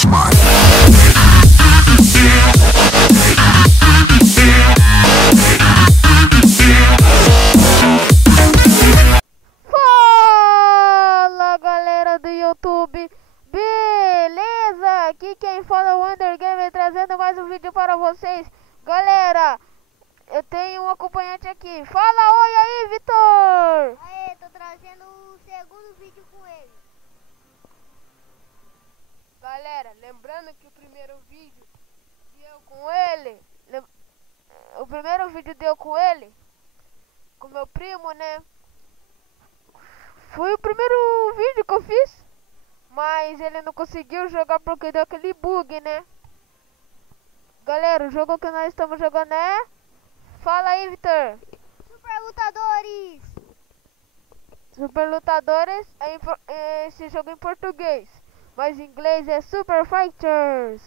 Flashback. Fala galera do YouTube, beleza? Aqui quem fala é o Wonder Gamer trazendo mais um vídeo para vocês. Galera, eu tenho um acompanhante aqui. Fala oi aí, Vitor! Aê, tô trazendo o segundo vídeo com ele. Galera, lembrando que o primeiro vídeo deu com ele, o primeiro vídeo deu com ele, com meu primo, né? Foi o primeiro vídeo que eu fiz, mas ele não conseguiu jogar porque deu aquele bug, né? Galera, o jogo que nós estamos jogando é... Fala aí, Vitor. Super Lutadores. Super Lutadores é esse jogo em português, mas em inglês é Super Fighters.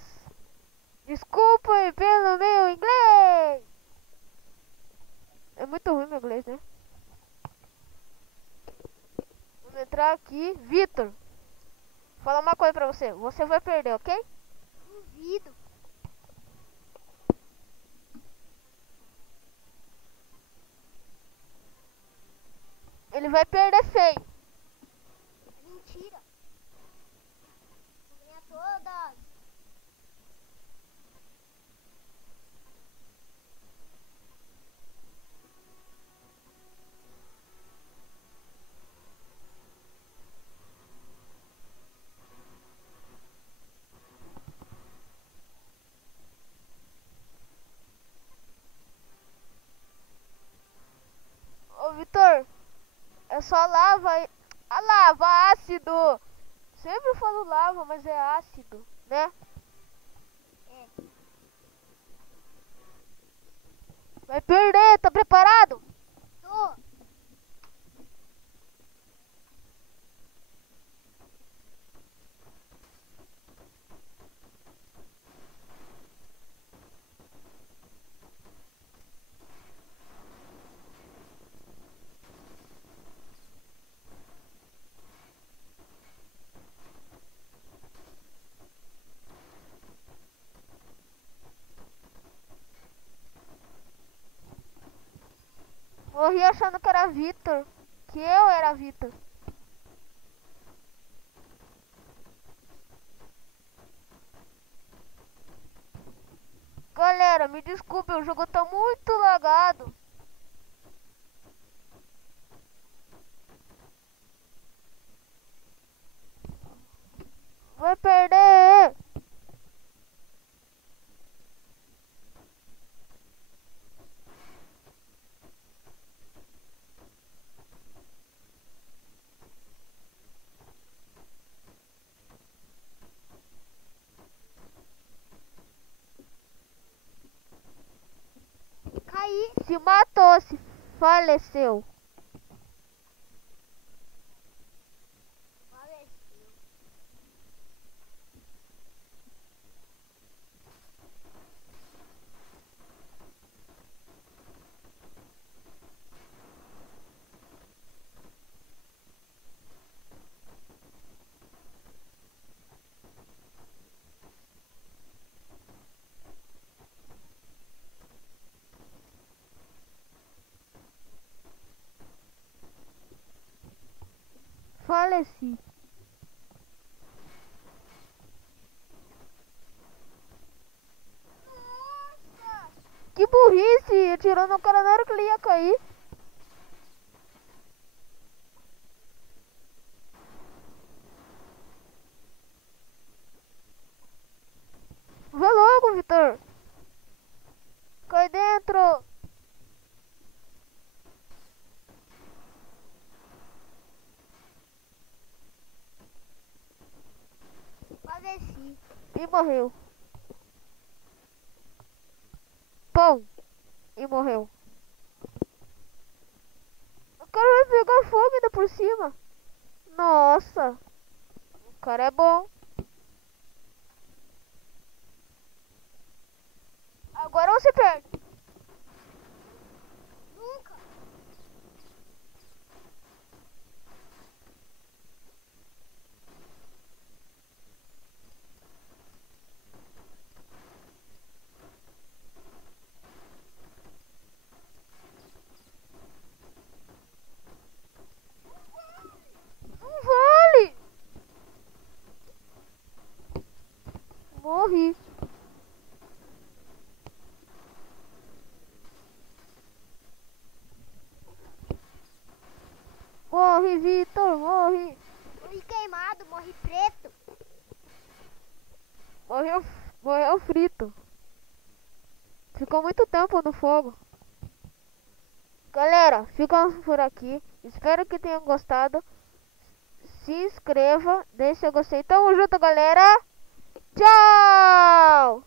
Desculpem pelo meu inglês. É muito ruim meu inglês, né? Vamos entrar aqui. Vitor, falar uma coisa pra você. Você vai perder, ok? Duvido. Ele vai perder feio. Mentira. Vou ganhar todas. Ô Vitor, é só lava. A lava, ácido. Sempre falo lava, mas é ácido, né? É. Vai perder, tá preparado? Tô. Morri achando que era Vitor. Que eu era Vitor. Galera, me desculpe, o jogo tá muito lagado. Vai perder. Caí. Se matou, se faleceu. Faleceu. Faleci. Nossa. Que burrice, atirou no cara na hora que ele ia cair. Vai logo, Vitor. Cai dentro. Faleci. E morreu. Pão. E morreu. O cara vai pegar fogo ainda por cima. Nossa. O cara é bom. Agora você perde. Nunca. queimado, morri preto. Morreu frito. Ficou muito tempo no fogo. Galera, ficamos por aqui. Espero que tenham gostado. Se inscreva, deixa o gostei. Tamo junto, galera. Tchau!